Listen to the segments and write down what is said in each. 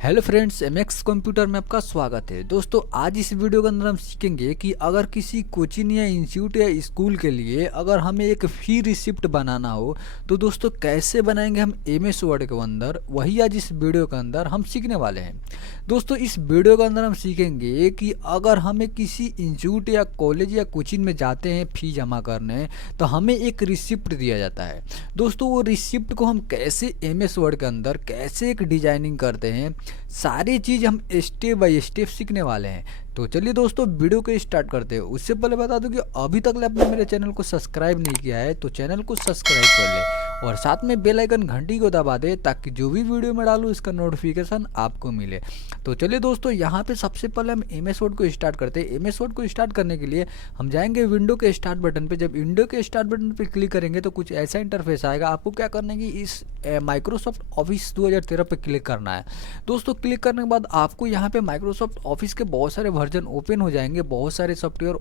Hello friends, MX computer में आपका स्वागत है। दोस्तों, आज इस वीडियो के अंदर हम सीखेंगे कि अगर किसी कोचिंग या इंस्टीट्यूट या स्कूल के लिए अगर हमें एक फी रिसिप्ट बनाना हो तो दोस्तों कैसे बनाएंगे हम एमएस वर्ड के अंदर, वही आज इस वीडियो के अंदर हम सीखने वाले हैं। दोस्तों, इस वीडियो के अंदर हम सीखेंगे कि अगर हमें किसी इंस्टीट्यूट या कॉलेज या कोचिंग में जाते हैं फ़ी जमा करने, तो हमें एक रिसिप्ट दिया जाता है। दोस्तों, वो रिसिप्ट को हम कैसे एमएस वर्ड के अंदर कैसे एक डिजाइनिंग करते हैं, सारी चीज़ हम स्टेप बाय स्टेप सीखने वाले हैं। तो चलिए दोस्तों, वीडियो को स्टार्ट करते हैं। उससे पहले बता दूं कि अभी तक आपने मेरे चैनल को सब्सक्राइब नहीं किया है तो चैनल को सब्सक्राइब कर ले और साथ में बेल आइकन घंटी को दबा दे ताकि जो भी वीडियो मैं डालूँ इसका नोटिफिकेशन आपको मिले। तो चलिए दोस्तों, यहाँ पे सबसे पहले हम एमएस वर्ड को स्टार्ट करते हैं। एमएस वर्ड को स्टार्ट करने के लिए हम जाएंगे विंडो के स्टार्ट बटन पे। जब विंडो के स्टार्ट बटन पे क्लिक करेंगे तो कुछ ऐसा इंटरफेस आएगा। आपको क्या करना है कि इस माइक्रोसॉफ्ट ऑफिस 2013 पे क्लिक करना है। दोस्तों, क्लिक करने के बाद आपको यहाँ पे माइक्रोसॉफ्ट ऑफिस के बहुत सारे वर्जन ओपन हो जाएंगे, बहुत सारे सॉफ्टवेयर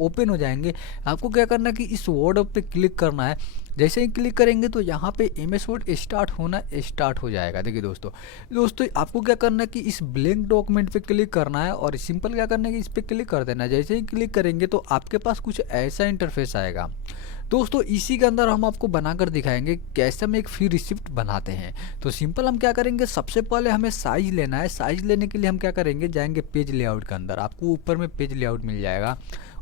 ओपन हो जाएंगे। आपको क्या करना है कि इस वर्ड पे क्लिक करना है। जैसे ही क्लिक करेंगे तो यहाँ पे एमएस वर्ड स्टार्ट होना स्टार्ट हो जाएगा। देखिए दोस्तों आपको क्या करना है कि इस ब्लैंक डॉक्यूमेंट पे क्लिक करना है और सिंपल क्या करना है कि इस पर क्लिक कर देना है। जैसे ही क्लिक करेंगे तो आपके पास कुछ ऐसा इंटरफेस आएगा। दोस्तों, इसी के अंदर हम आपको बनाकर दिखाएंगे कैसे हम एक फ्री रिसिप्ट बनाते हैं। तो सिंपल हम क्या करेंगे, सबसे पहले हमें साइज लेना है। साइज लेने के लिए हम क्या करेंगे, जाएंगे पेज लेआउट के अंदर। आपको ऊपर में पेज लेआउट मिल जाएगा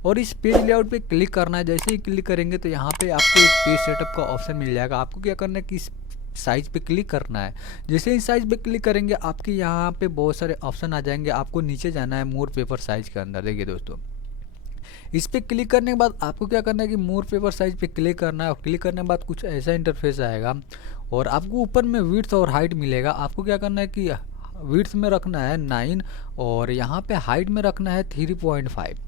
और इस पेज लेआउट पे क्लिक करना है। जैसे ही क्लिक करेंगे तो यहाँ पे आपको एक पेज सेटअप का ऑप्शन मिल जाएगा। आपको क्या करना है कि इस साइज पे क्लिक करना है। जैसे ही साइज पे क्लिक करेंगे आपके यहाँ पे बहुत सारे ऑप्शन आ जाएंगे। आपको नीचे जाना है मोर पेपर साइज के अंदर। देखिए दोस्तों, इस पर क्लिक करने के बाद आपको क्या करना है कि मोर पेपर साइज पे क्लिक करना है और क्लिक करने के बाद कुछ ऐसा इंटरफेस आएगा और आपको ऊपर में विड्थ और हाइट मिलेगा। आपको क्या करना है कि विड्थ में रखना है 9 और यहाँ पे हाइट में रखना है 3.5।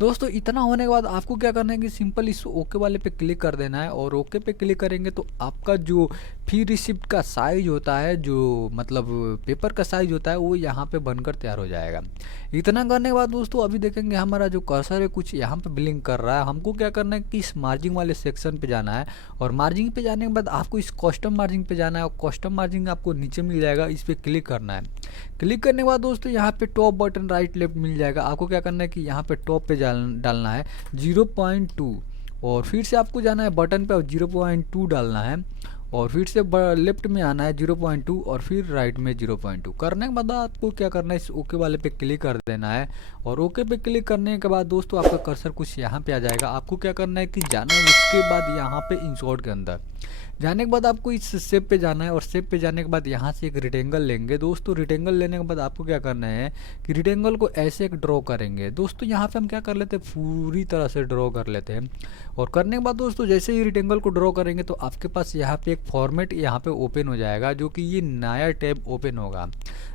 दोस्तों, इतना होने के बाद आपको क्या करना है कि सिंपल इस ओके वाले पे क्लिक कर देना है और ओके पे क्लिक करेंगे तो आपका जो फी रिसिप्ट का साइज होता है, जो मतलब पेपर का साइज होता है, वो यहाँ पे बनकर तैयार हो जाएगा। इतना करने के बाद दोस्तों अभी देखेंगे हमारा जो कर्सर है कुछ यहाँ पे ब्लिंक कर रहा है। हमको क्या करना है कि इस मार्जिंग वाले सेक्शन पे जाना है और मार्जिंग पे जाने के बाद आपको इस कस्टम मार्जिंग पे जाना है और कस्टम मार्जिंग आपको नीचे मिल जाएगा। इस पर क्लिक करना है। क्लिक करने के बाद दोस्तों यहाँ पे टॉप बटन राइट लेफ्ट मिल जाएगा। आपको क्या करना है कि यहाँ पे टॉप पे डालना है 0.2 और फिर से आपको जाना है बटन पे और 0.2 डालना है और फिर से लेफ्ट में आना है 0.2 और फिर राइट में 0.2 करने के बाद आपको क्या करना है इस ओके वाले पे क्लिक कर देना है और ओके पे क्लिक करने के बाद दोस्तों आपका कर्सर कुछ यहाँ पे आ जाएगा। आपको क्या करना है कि जाना है उसके बाद यहाँ पे इंसर्ट के अंदर जाने के बाद आपको इस शेप पे जाना है और शेप पे जाने के बाद यहाँ से एक रेक्टेंगल लेंगे। दोस्तों, रेक्टेंगल लेने के बाद आपको क्या करना है कि रेक्टेंगल को ऐसे एक ड्रॉ करेंगे। दोस्तों, यहाँ पे हम क्या कर लेते हैं, पूरी तरह से ड्रॉ कर लेते हैं और करने के बाद दोस्तों जैसे ही रेक्टेंगल को ड्रॉ करेंगे तो आपके पास यहाँ पे एक फॉर्मेट यहाँ पे ओपन हो जाएगा, जो कि ये नया टैब ओपन होगा।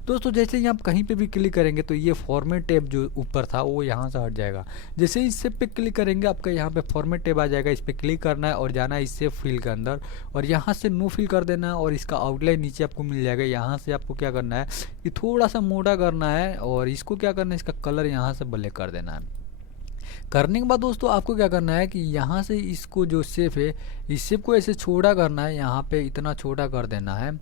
दोस्तों, जैसे ही आप कहीं पे भी क्लिक करेंगे तो ये फॉर्मेट टैब जो ऊपर था वो यहाँ से हट जाएगा। जैसे ही इस शेप पे क्लिक करेंगे आपका यहाँ पे फॉर्मेट टैब आ जाएगा। इस पर क्लिक करना है और जाना है इस शेप फिल के अंदर और यहाँ से नो फिल कर देना है और इसका आउटलाइन नीचे आपको मिल जाएगा। यहाँ से आपको क्या करना है कि थोड़ा सा मोटा करना है और इसको क्या करना है, इसका कलर यहाँ से ब्लैक कर देना है। करने के बाद दोस्तों आपको क्या करना है कि यहाँ से इसको जो शेप है इस शेप को ऐसे छोटा करना है। यहाँ पे इतना छोटा कर देना है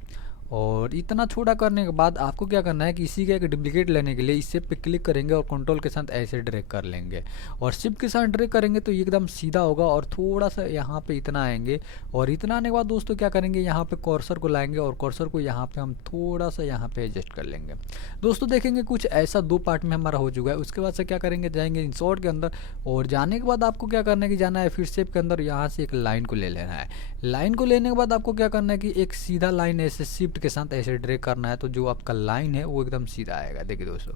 और इतना छोटा करने के बाद आपको क्या करना है कि इसी का एक डुप्लीकेट लेने के लिए इस शेप पे क्लिक करेंगे और कंट्रोल के साथ ऐसे ड्रैग कर लेंगे और शिफ्ट के साथ ड्रैग करेंगे तो ये एकदम सीधा होगा और थोड़ा सा यहाँ पे इतना आएंगे और इतना आने के बाद दोस्तों क्या करेंगे, यहाँ पे कर्सर को लाएंगे और कर्सर को यहाँ पे हम थोड़ा सा यहाँ पे एडजस्ट कर लेंगे। दोस्तों, देखेंगे कुछ ऐसा 2 पार्ट में हमारा हो चुका है। उसके बाद से क्या करेंगे, जाएंगे इंसर्ट के अंदर और जाने के बाद आपको क्या करना है कि जाना है फिर शेप के अंदर, यहाँ से एक लाइन को ले लेना है। लाइन को लेने के बाद आपको क्या करना है कि एक सीधा लाइन ऐसे शिफ्ट के साथ ऐसे ड्रैग करना है तो जो आपका लाइन है वो एकदम सीधा आएगा। देखिए दोस्तों,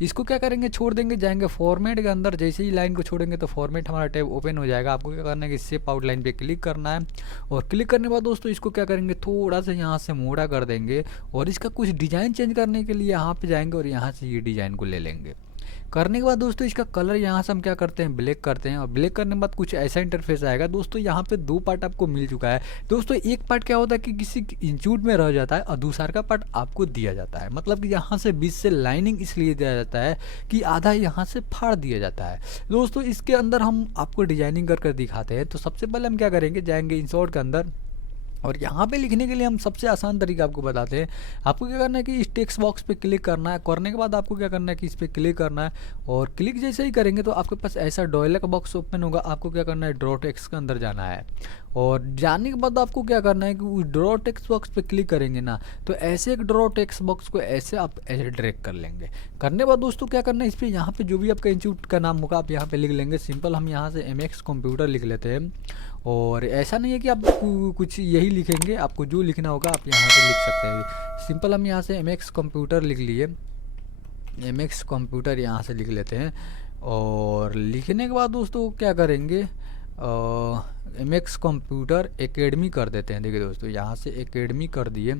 इसको क्या करेंगे, छोड़ देंगे, जाएंगे फॉर्मेट के अंदर। जैसे ही लाइन को छोड़ेंगे तो फॉर्मेट हमारा टैब ओपन हो जाएगा। आपको क्या करना है कि शेप आउटलाइन पे क्लिक करना है और क्लिक करने के बाद दोस्तों इसको क्या करेंगे, थोड़ा सा यहाँ से मोड़ा कर देंगे और इसका कुछ डिज़ाइन चेंज करने के लिए यहाँ पे जाएंगे और यहाँ से ये डिज़ाइन को ले लेंगे। करने के बाद दोस्तों इसका कलर यहाँ से हम क्या करते हैं, ब्लैक करते हैं और ब्लैक करने के बाद कुछ ऐसा इंटरफेस आएगा। दोस्तों, यहाँ पे 2 पार्ट आपको मिल चुका है। दोस्तों, एक पार्ट क्या होता है कि किसी इंस्टीट्यूट में रह जाता है और दूसरा का पार्ट आपको दिया जाता है। मतलब कि यहाँ से बीच से लाइनिंग इसलिए दिया जाता है कि आधा यहाँ से फाड़ दिया जाता है। दोस्तों, इसके अंदर हम आपको डिजाइनिंग कर दिखाते हैं। तो सबसे पहले हम क्या करेंगे, जाएंगे इंसर्ट के अंदर और यहाँ पे लिखने के लिए हम सबसे आसान तरीका आपको बताते हैं। आपको क्या करना है कि इस टेक्स्ट बॉक्स पे क्लिक करना है। करने के बाद आपको क्या करना है कि इस पर क्लिक करना है, और क्लिक जैसे ही करेंगे तो आपके पास ऐसा डायलॉग बॉक्स ओपन होगा। आपको क्या करना है, ड्रॉ टेक्स्ट के अंदर जाना है, और जाने के बाद आपको क्या करना है कि उस ड्रॉ टेक्स्ट बॉक्स पे क्लिक करेंगे ना, तो ऐसे एक ड्रॉ टेक्स्ट बॉक्स को ऐसे आप ऐसे ड्रैग कर लेंगे। करने के बाद दोस्तों क्या करना है, इस पर यहाँ पे जो भी आपका इंस्टीट्यूट का नाम होगा आप यहाँ पे लिख लेंगे। सिंपल हम यहाँ से MX कंप्यूटर लिख लेते हैं। और ऐसा नहीं है कि आप कुछ यही लिखेंगे, आपको जो लिखना होगा आप यहाँ से लिख सकते हैं। सिंपल हम यहाँ से MX कंप्यूटर लिख लिए, MX कंप्यूटर यहाँ से लिख लेते हैं। और लिखने के बाद दोस्तों क्या करेंगे, MX कंप्यूटर एकेडमी कर देते हैं। देखिए दोस्तों यहाँ से एकेडमी कर दिए,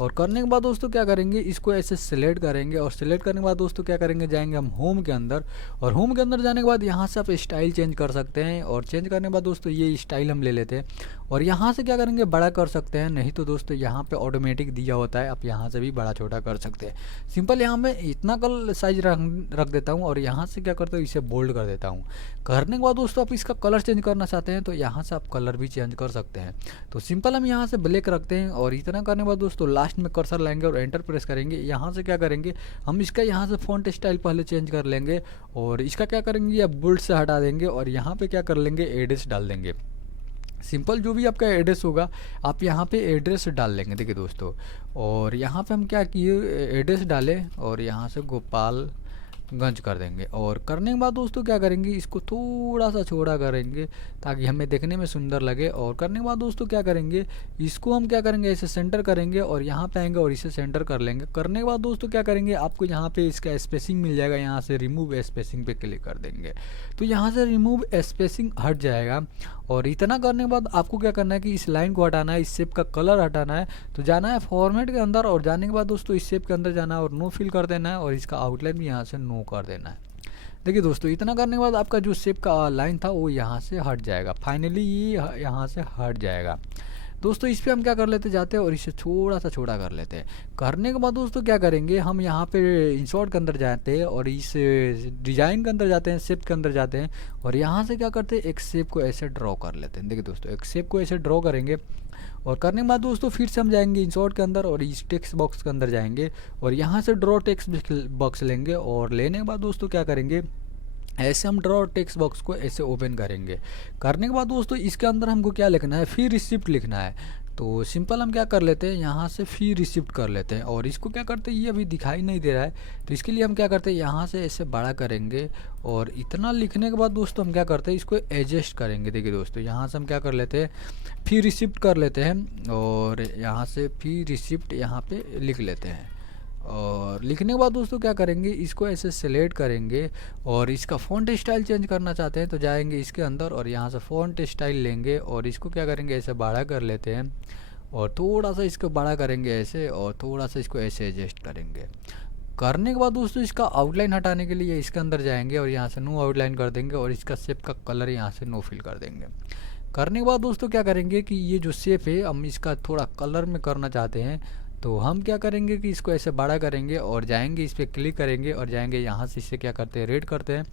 और करने के बाद दोस्तों क्या करेंगे, इसको ऐसे सिलेक्ट करेंगे, और सिलेक्ट करने के बाद दोस्तों क्या करेंगे, जाएंगे हम होम के अंदर। और होम के अंदर जाने के बाद यहाँ से आप स्टाइल चेंज कर सकते हैं, और चेंज करने के बाद दोस्तों ये स्टाइल हम ले लेते हैं, और यहाँ से क्या करेंगे, बड़ा कर सकते हैं। नहीं तो दोस्तों यहाँ पे ऑटोमेटिक दिया होता है, आप यहाँ से भी बड़ा छोटा कर सकते हैं। सिंपल यहाँ मैं इतना कल साइज रख देता हूँ, और यहाँ से क्या करता हूँ, इसे बोल्ड कर देता हूँ। करने के बाद दोस्तों आप इसका कलर चेंज करना चाहते हैं तो यहाँ से आप कलर भी चेंज कर सकते हैं। तो सिंपल हम यहाँ से ब्लैक रखते हैं, और इतना करने के बाद दोस्तों लास्ट में कर्सर लाएंगे और एंटर प्रेस करेंगे। यहाँ से क्या करेंगे, हम इसका यहाँ से फ़ॉन्ट स्टाइल पहले चेंज कर लेंगे, और इसका क्या करेंगे, या बोल्ड से हटा देंगे, और यहाँ पे क्या कर लेंगे, एड्रेस डाल देंगे। सिंपल जो भी आपका एड्रेस होगा आप यहाँ पे एड्रेस डाल लेंगे। देखिए दोस्तों, और यहाँ पे हम क्या किए, एड्रेस डालें, और यहाँ से गोपालगंज कर देंगे। और करने के बाद दोस्तों क्या करेंगे, इसको थोड़ा सा छोटा करेंगे ताकि हमें देखने में सुंदर लगे। और करने के बाद दोस्तों क्या करेंगे, इसको हम क्या करेंगे, ऐसे सेंटर करेंगे, और यहाँ पे आएंगे और इसे सेंटर कर लेंगे। करने के बाद दोस्तों क्या करेंगे, आपको यहाँ पे इसका स्पेसिंग मिल जाएगा, यहाँ से रिमूव स्पेसिंग पे क्लिक कर देंगे, तो यहाँ से रिमूव स्पेसिंग हट जाएगा। और इतना करने के बाद आपको क्या करना है कि इस लाइन को हटाना है, इस शेप का कलर हटाना है। तो जाना है फॉर्मेट के अंदर, और जाने के बाद दोस्तों इस शेप के अंदर जाना है और नो फिल कर देना है, और इसका आउटलाइन भी यहाँ से नो कर देना है। देखिए दोस्तों, इतना करने के बाद आपका जो शेप का लाइन था वो यहाँ से हट जाएगा। फाइनली ये यहाँ से हट जाएगा। दोस्तों इस पर हम क्या कर लेते जाते हैं, और इसे थोड़ा सा छोटा कर लेते हैं। करने के बाद दोस्तों क्या करेंगे, हम यहाँ पे इंसर्ट के अंदर जाते हैं, और इस डिज़ाइन के अंदर जाते हैं, शेप के अंदर जाते हैं, और यहाँ से क्या करते हैं, एक शेप को ऐसे ड्रॉ कर लेते हैं। देखिए दोस्तों, एक शेप को ऐसे ड्रॉ करेंगे, और करने के बाद दोस्तों फिर से हम जाएंगे इंसर्ट के अंदर, और इस टेक्स्ट बॉक्स के अंदर जाएंगे, और यहाँ से ड्रॉ टेक्स्ट बॉक्स लेंगे। और लेने के बाद दोस्तों क्या करेंगे, ऐसे हम ड्रॉ टेक्स्ट बॉक्स को ऐसे ओपन करेंगे। करने के बाद दोस्तों इसके अंदर हमको क्या लिखना है, फी रिसिप्ट लिखना है। तो सिंपल हम क्या कर लेते हैं, यहाँ से फी रिसिप्ट कर लेते हैं, और इसको क्या करते हैं, ये अभी दिखाई नहीं दे रहा है, तो इसके लिए हम क्या करते हैं, यहाँ से ऐसे बड़ा करेंगे। और इतना लिखने के बाद दोस्तों हम क्या करते हैं, इसको एडजस्ट करेंगे। देखिए दोस्तों, यहाँ से हम क्या कर लेते हैं, फी रिसिप्ट कर लेते हैं, और यहाँ से फी रिसिप्ट यहाँ पे लिख लेते हैं। और लिखने के बाद दोस्तों क्या करेंगे, इसको ऐसे सेलेक्ट करेंगे, और इसका फ़ॉन्ट स्टाइल चेंज करना चाहते हैं तो जाएंगे इसके अंदर, और यहाँ से फ़ॉन्ट स्टाइल लेंगे, और इसको क्या करेंगे, ऐसे बड़ा कर लेते हैं, और थोड़ा सा इसको बड़ा करेंगे ऐसे, और थोड़ा सा इसको ऐसे एडजस्ट करेंगे। करने के बाद दोस्तों इसका आउटलाइन हटाने के लिए इसके अंदर जाएंगे, और यहाँ से नो आउटलाइन कर देंगे, और इसका शेप का कलर यहाँ से नो फिल कर देंगे। करने के बाद दोस्तों क्या करेंगे कि ये जो शेप है हम इसका थोड़ा कलर में करना चाहते हैं, तो हम क्या करेंगे कि इसको ऐसे बड़ा करेंगे, और जाएंगे इस पर क्लिक करेंगे, और जाएंगे यहाँ से इसे क्या करते हैं, रेड करते हैं,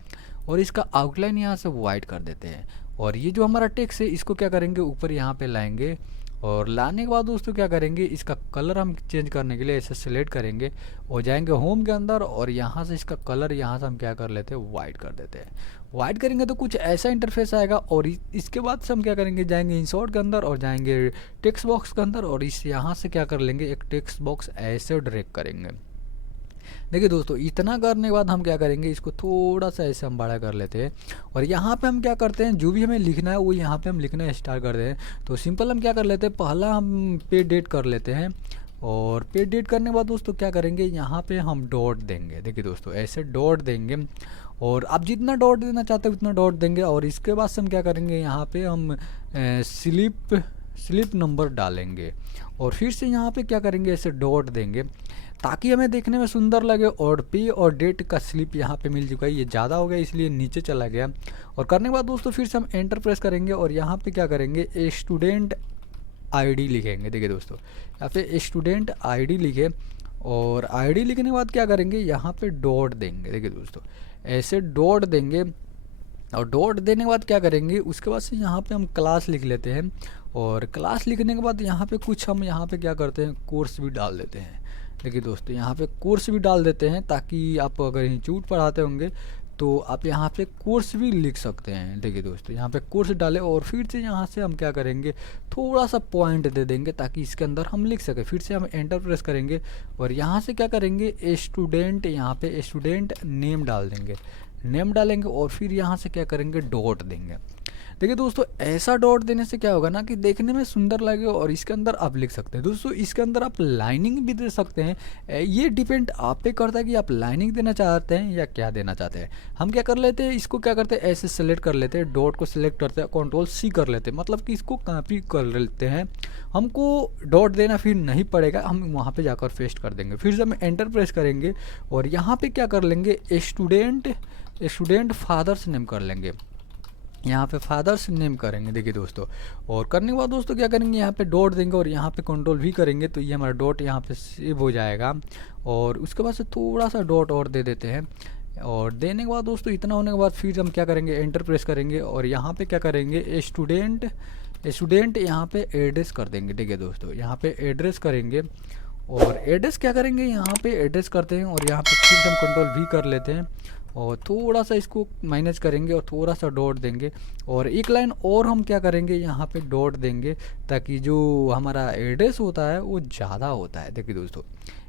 और इसका आउटलाइन यहाँ से वाइट कर देते हैं। और ये जो हमारा टेक्स्ट है इसको क्या करेंगे, ऊपर यहाँ पे लाएंगे, और लाने के बाद दोस्तों क्या करेंगे, इसका कलर हम चेंज करने के लिए ऐसे सेलेक्ट करेंगे, और जाएंगे होम के अंदर, और यहाँ से इसका कलर यहाँ से हम क्या कर लेते हैं, वाइट कर देते हैं। वाइट करेंगे तो कुछ ऐसा इंटरफेस आएगा। और इसके बाद से हम क्या करेंगे, जाएंगे इंसर्ट के अंदर, और जाएंगे टेक्स्ट बॉक्स के अंदर, और इस यहाँ से क्या कर लेंगे, एक टेक्स्ट बॉक्स ऐसे ड्रैग करेंगे। देखिए दोस्तों, इतना करने के बाद हम क्या करेंगे, इसको थोड़ा सा ऐसे हम बड़ा कर लेते हैं, और यहाँ पे हम क्या करते हैं, जो भी हमें लिखना है वो यहाँ पे हम लिखना स्टार्ट कर दें। तो सिंपल हम क्या कर लेते हैं, पहला हम पे डेट कर लेते हैं, और पे डेट करने के बाद दोस्तों क्या करेंगे, यहाँ पे हम डॉट देंगे। देखिए दोस्तों, ऐसे डॉट देंगे, और आप जितना डॉट देना चाहते हो उतना डॉट देंगे। और इसके बाद से हम क्या करेंगे, यहाँ पे हम स्लिप नंबर डालेंगे, और फिर से यहाँ पे क्या करेंगे, ऐसे डॉट देंगे ताकि हमें देखने में सुंदर लगे। और पे और डेट का स्लिप यहाँ पे मिल चुका है, ये ज़्यादा हो गया इसलिए नीचे चला गया। और करने के बाद दोस्तों फिर से हम एंटर प्रेस करेंगे, और यहाँ पे क्या करेंगे, स्टूडेंट आईडी लिखेंगे। देखिए दोस्तों, यहाँ पे स्टूडेंट आईडी लिखे, और आईडी लिखने के बाद क्या करेंगे, यहाँ पे डॉट देंगे। देखिए दोस्तों, ऐसे डॉट देंगे, और डॉट देने के बाद क्या करेंगे, उसके बाद से यहाँ पे हम क्लास लिख लेते हैं। और क्लास लिखने के बाद यहाँ पे कुछ हम यहाँ पे क्या करते हैं, कोर्स भी डाल देते हैं। देखिए दोस्तों, यहाँ पे कोर्स भी डाल देते हैं ताकि आप अगर इंस्टीट्यूट पढ़ाते होंगे तो आप यहाँ पे कोर्स भी लिख सकते हैं। देखिए दोस्तों, यहाँ पे कोर्स डालें और फिर से यहाँ से हम क्या करेंगे, थोड़ा सा पॉइंट दे देंगे ताकि इसके अंदर हम लिख सकें। फिर से हम एंटर प्रेस करेंगे और यहाँ से क्या करेंगे, स्टूडेंट, यहाँ पे स्टूडेंट नेम डाल देंगे, नेम डालेंगे और फिर यहाँ से क्या करेंगे, डॉट देंगे। देखिए दोस्तों, ऐसा डॉट देने से क्या होगा ना कि देखने में सुंदर लगेगा और इसके अंदर आप लिख सकते हैं। दोस्तों इसके अंदर आप लाइनिंग भी दे सकते हैं, ये डिपेंड आप पे करता है कि आप लाइनिंग देना चाहते हैं या क्या देना चाहते हैं। हम क्या कर लेते हैं, इसको क्या करते हैं, ऐसे सेलेक्ट कर लेते हैं, डॉट को सिलेक्ट करते हैं, Ctrl+C कर लेते हैं, मतलब कि इसको कॉपी कर लेते हैं। हमको डॉट देना फिर नहीं पड़ेगा, हम वहाँ पे जाकर पेस्ट कर देंगे। फिर से हम एंटर प्रेस करेंगे और यहाँ पे क्या कर लेंगे, स्टूडेंट फादर्स नेम कर लेंगे, यहाँ पे फादर्स नेम करेंगे। देखिए दोस्तों, और करने के बाद दोस्तों क्या करेंगे, यहाँ पे डॉट देंगे और यहाँ पे Ctrl+V करेंगे तो ये हमारा डॉट यहाँ पे सेव हो जाएगा। और उसके बाद से थोड़ा सा डॉट और दे देते हैं। और देने के बाद दोस्तों इतना होने के बाद फिर हम क्या करेंगे, एंटर प्रेस करेंगे और यहाँ पे क्या करेंगे, स्टूडेंट यहाँ पे एड्रेस कर देंगे। देखिए दोस्तों, यहाँ पे एड्रेस करेंगे और एड्रेस क्या करेंगे, यहाँ पे एड्रेस करते हैं और यहाँ पे फिर हम Ctrl+V कर लेते हैं और थोड़ा सा इसको माइनस करेंगे और थोड़ा सा डॉट देंगे। और एक लाइन और हम क्या करेंगे, यहाँ पे डॉट देंगे ताकि जो हमारा एड्रेस होता है वो ज़्यादा होता है। देखिए दोस्तों,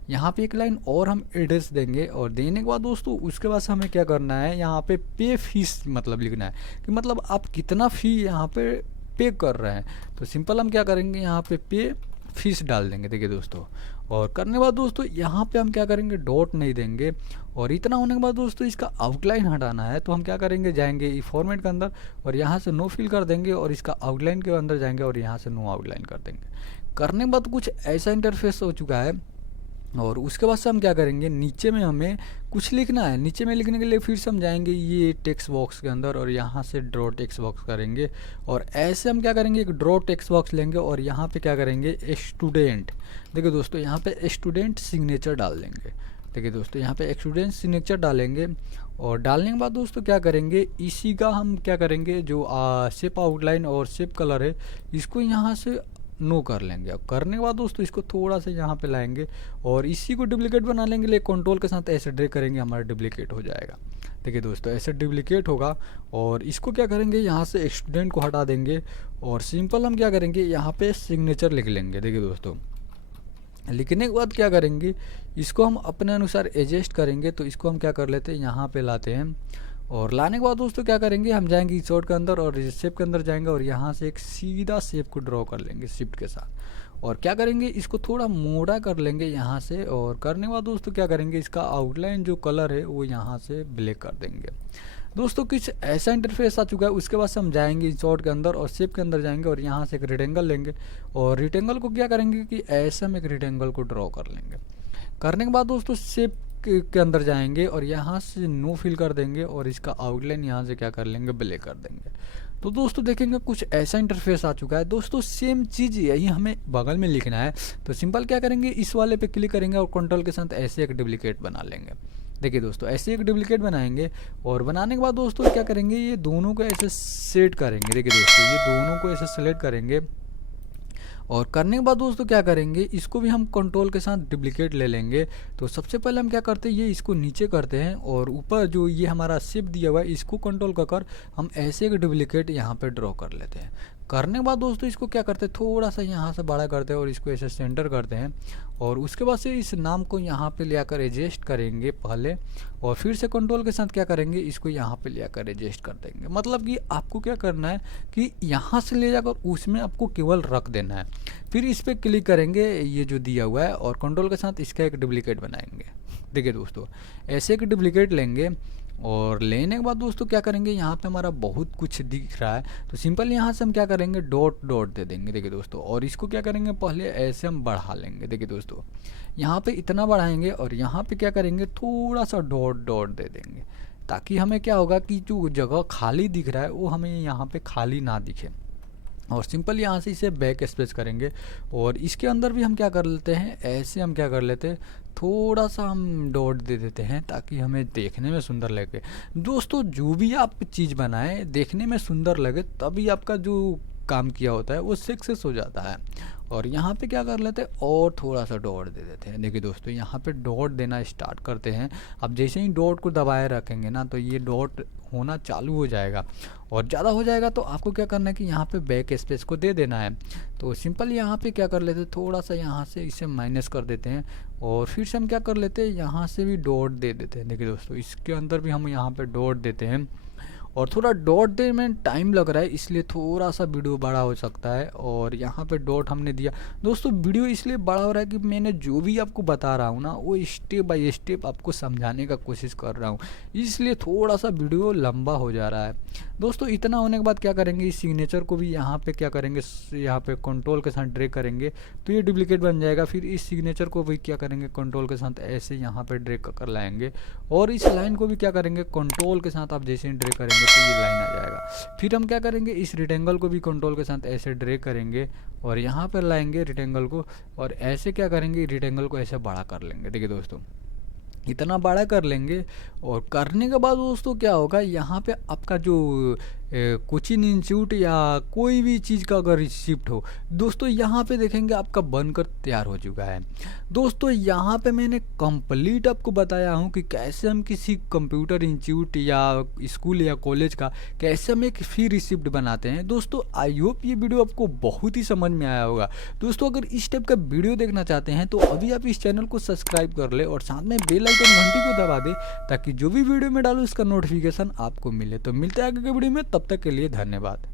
यहाँ पे एक लाइन और हम एड्रेस देंगे और देने के बाद दोस्तों उसके बाद हमें क्या करना है, यहाँ पे पे फीस मतलब लिखना है कि मतलब आप कितना फ़ी यहाँ पे कर रहे हैं। तो सिंपल हम क्या करेंगे, यहाँ पे फीस डाल देंगे। देखिए दोस्तों, और करने के बाद दोस्तों यहाँ पे हम क्या करेंगे, डॉट नहीं देंगे। और इतना होने के बाद दोस्तों इसका आउटलाइन हटाना है तो हम क्या करेंगे, जाएंगे ई फॉर्मेट के अंदर और यहाँ से नो फिल कर देंगे और इसका आउटलाइन के अंदर जाएंगे और यहाँ से नो आउटलाइन कर देंगे। करने के बाद कुछ ऐसा इंटरफेस हो चुका है। और उसके बाद से हम क्या करेंगे, नीचे में हमें कुछ लिखना है। नीचे में लिखने के लिए फिर से हम जाएंगे ये टेक्स्ट बॉक्स के अंदर और यहाँ से ड्रॉ टेक्स्ट बॉक्स करेंगे और ऐसे हम क्या करेंगे, एक ड्रॉ टेक्स्ट बॉक्स लेंगे और यहाँ पे क्या करेंगे, स्टूडेंट। देखिए दोस्तों, यहाँ पे स्टूडेंट सिग्नेचर डाल देंगे। देखिए दोस्तों, यहाँ पे स्टूडेंट सिग्नेचर डालेंगे और डालने के बाद दोस्तों क्या करेंगे, इसी का हम क्या करेंगे, जो शेप आउटलाइन और शेप कलर है इसको यहाँ से नो कर लेंगे। अब करने के बाद दोस्तों इसको थोड़ा सा यहाँ पे लाएंगे और इसी को डुप्लीकेट बना लेंगे, ले कंट्रोल के साथ ऐसे ड्रैग करेंगे, हमारा डुप्लीकेट हो जाएगा। देखिए दोस्तों, ऐसे डुप्लीकेट होगा और इसको क्या करेंगे, यहाँ से स्टूडेंट को हटा देंगे और सिंपल हम क्या करेंगे, यहाँ पे सिग्नेचर लिख लेंगे। देखिए दोस्तों, लिखने के बाद क्या करेंगे, इसको हम अपने अनुसार एडजस्ट करेंगे। तो इसको हम क्या कर लेते हैं, यहाँ पे लाते हैं और लाने के बाद दोस्तों क्या करेंगे, हम जाएंगे इंसर्ट के अंदर और शेप के अंदर जाएंगे और यहाँ से एक सीधा शेप को ड्रॉ कर लेंगे शिफ्ट के साथ। और क्या करेंगे, इसको थोड़ा मोड़ा कर लेंगे यहाँ से। और करने के बाद दोस्तों क्या करेंगे, इसका आउटलाइन जो कलर है वो यहाँ से ब्लैक कर देंगे। दोस्तों कुछ ऐसा इंटरफेस आ चुका है। उसके बाद से हम जाएंगे इंसर्ट के अंदर और शेप के अंदर जाएंगे और यहाँ से एक रेक्टेंगल लेंगे और रेक्टेंगल को क्या करेंगे कि ऐसे हम एक रेक्टेंगल को ड्रॉ कर लेंगे। करने के बाद दोस्तों शेप के अंदर जाएंगे और यहाँ से नो फिल कर देंगे और इसका आउटलाइन यहाँ से क्या कर लेंगे, ब्लैक कर देंगे। तो दोस्तों देखेंगे कुछ ऐसा इंटरफेस आ चुका है। दोस्तों सेम चीज़ यही हमें बगल में लिखना है। तो सिंपल क्या करेंगे, इस वाले पे क्लिक करेंगे और कंट्रोल के साथ ऐसे एक डुप्लीकेट बना लेंगे। देखिए दोस्तों, ऐसे एक डुप्लीकेट बनाएंगे और बनाने के बाद दोस्तों क्या करेंगे, ये दोनों को ऐसे सेट करेंगे। देखिए दोस्तों, ये दोनों को ऐसे सेलेक्ट करेंगे और करने के बाद दोस्तों क्या करेंगे, इसको भी हम कंट्रोल के साथ डुप्लीकेट ले लेंगे। तो सबसे पहले हम क्या करते हैं, ये इसको नीचे करते हैं और ऊपर जो ये हमारा शेप दिया हुआ है इसको कंट्रोल कर हम ऐसे एक डुप्लीकेट यहाँ पे ड्रॉ कर लेते हैं। करने के बाद दोस्तों इसको क्या करते हैं, थोड़ा सा यहाँ से बड़ा करते हैं और इसको ऐसे सेंटर करते हैं और उसके बाद से इस नाम को यहाँ पे ले आकर एडजस्ट करेंगे पहले और फिर से कंट्रोल के साथ क्या करेंगे, इसको यहाँ पे ले आकर एडजस्ट कर देंगे। मतलब कि आपको क्या करना है कि यहाँ से ले जाकर उसमें आपको केवल रख देना है। फिर इस पर क्लिक करेंगे ये जो दिया हुआ है और कंट्रोल के साथ इसका एक डुप्लीकेट बनाएंगे। देखिए दोस्तों, ऐसे एक डुप्लीकेट लेंगे और लेने के बाद दोस्तों क्या करेंगे, यहाँ पे हमारा बहुत कुछ दिख रहा है। तो सिंपल यहाँ से हम क्या करेंगे, डॉट डॉट दे देंगे। देखिए दोस्तों, और इसको क्या करेंगे, पहले ऐसे हम बढ़ा लेंगे। देखिए दोस्तों, यहाँ पे इतना बढ़ाएंगे और यहाँ पे क्या करेंगे, थोड़ा सा डॉट डॉट दे देंगे ताकि हमें क्या होगा कि जो जगह खाली दिख रहा है वो हमें यहाँ पे खाली ना दिखे। और सिंपल यहाँ से इसे बैक स्पेस करेंगे और इसके अंदर भी हम क्या कर लेते हैं, ऐसे हम क्या कर लेते हैं थोड़ा सा हम डॉट दे देते हैं ताकि हमें देखने में सुंदर लगे। दोस्तों जो भी आप चीज़ बनाएं देखने में सुंदर लगे तभी आपका जो काम किया होता है वो सक्सेस हो जाता है। और यहाँ पे क्या कर लेते हैं और थोड़ा सा डॉट दे देते हैं। देखिए दोस्तों यहाँ पे डॉट देना स्टार्ट करते हैं। अब जैसे ही डॉट को दबाए रखेंगे ना तो ये डॉट होना चालू हो जाएगा और ज़्यादा हो जाएगा तो आपको क्या करना है कि यहाँ पे बैक स्पेस को दे देना है। तो सिंपल यहाँ पे क्या कर लेते हैं, थोड़ा सा यहाँ से इसे माइनस कर देते हैं और फिर से हम क्या कर लेते हैं, यहाँ से भी डॉट दे देते हैं। देखिए दोस्तों इसके अंदर भी हम यहाँ पे डॉट देते हैं और थोड़ा डॉट देने में टाइम लग रहा है इसलिए थोड़ा सा वीडियो बड़ा हो सकता है। और यहाँ पे डॉट हमने दिया। दोस्तों वीडियो इसलिए बड़ा हो रहा है कि मैंने जो भी आपको बता रहा हूँ ना वो स्टेप बाय स्टेप आपको समझाने का कोशिश कर रहा हूँ, इसलिए थोड़ा सा वीडियो लंबा हो जा रहा है। दोस्तों इतना होने के बाद क्या करेंगे, इस सिग्नेचर को भी यहाँ पे क्या करेंगे, यहाँ पे कंट्रोल के साथ ड्रैग करेंगे तो ये डुप्लीकेट बन जाएगा। फिर इस सिग्नेचर को भी क्या करेंगे, कंट्रोल के साथ ऐसे यहाँ पे ड्रैग कर लाएंगे और इस लाइन को भी क्या करेंगे, कंट्रोल के साथ आप जैसे ही ड्रैग करेंगे तो ये लाइन आ जाएगा। फिर हम क्या करेंगे, इस रेक्टेंगल को भी कंट्रोल के साथ ऐसे ड्रैग करेंगे और यहाँ पर लाएंगे रेक्टेंगल को और ऐसे क्या करेंगे, रेक्टेंगल को ऐसे बड़ा कर लेंगे। देखिए दोस्तों इतना बड़ा कर लेंगे और करने के बाद दोस्तों क्या होगा, यहाँ पे आपका जो कोचिंग इंस्टीट्यूट या कोई भी चीज़ का अगर शिफ्ट हो दोस्तों, यहाँ पे देखेंगे आपका बनकर तैयार हो चुका है। दोस्तों यहाँ पे मैंने कंप्लीट आपको बताया हूँ कि कैसे हम किसी कंप्यूटर इंस्टीट्यूट या स्कूल या कॉलेज का कैसे हम एक फ्री रिसिप्ट बनाते हैं। दोस्तों आई होप ये वीडियो आपको बहुत ही समझ में आया होगा। दोस्तों अगर इस टाइप का वीडियो देखना चाहते हैं तो अभी आप इस चैनल को सब्सक्राइब कर ले और साथ में बेल आइकन घंटी को दबा दे ताकि जो भी वीडियो में डालूँ इसका नोटिफिकेशन आपको मिले। तो मिलते हैं आगे के वीडियो में, तब तक के लिए धन्यवाद।